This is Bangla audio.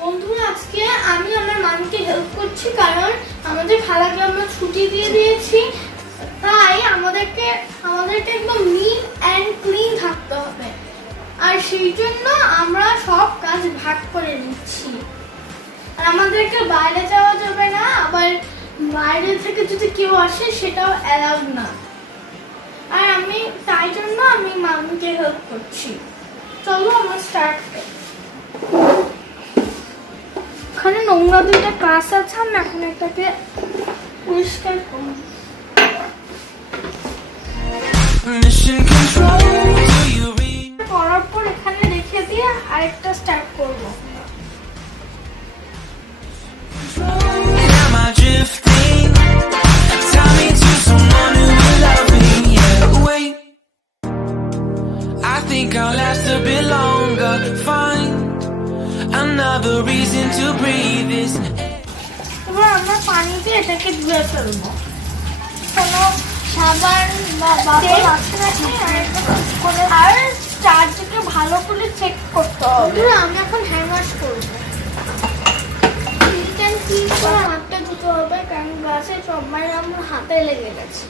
বন্ধুরা, আজকে আমি আমার মাকে হেল্প করছি কারণ আমাদের খালাকে আমরা ছুটি দিয়ে দিয়েছি, তাই আমাদেরকে একদম নিট অ্যান্ড ক্লিন থাকতে হবে। আর সেই জন্য আমরা সব কাজ ভাগ করে নিচ্ছি। আর আমাদেরকে বাইরে যাওয়া যাবে না, আবার বাইরে থেকে যদি কেউ আসে সেটাও অ্যালাউড না। আর তাই জন্য আমি মাকে হেল্প করছি। চলো আমার স্টার্ট। ওখানে নোংরা দুইটা কাজ আছে, আমি এখন এটাকে পরিষ্কার করব। করার পর এখানে রেখে দিয়ে আরেকটা স্টার্ট করব। I'll last a bit longer. Find another reason to breathe this. এবার আমরা পানি দিয়ে এটাকে ধুয়ে ফেলবো। কোনো সাবান বা বাবল আছে নাকি আর চারদিকে ভালো করে চেক করতে হবে। আমি এখন হ্যান্ড ওয়াশ করবো। হাতটা ধুতে হবে কারণ গ্লাসে সব আমার হাতে লেগে গেছে।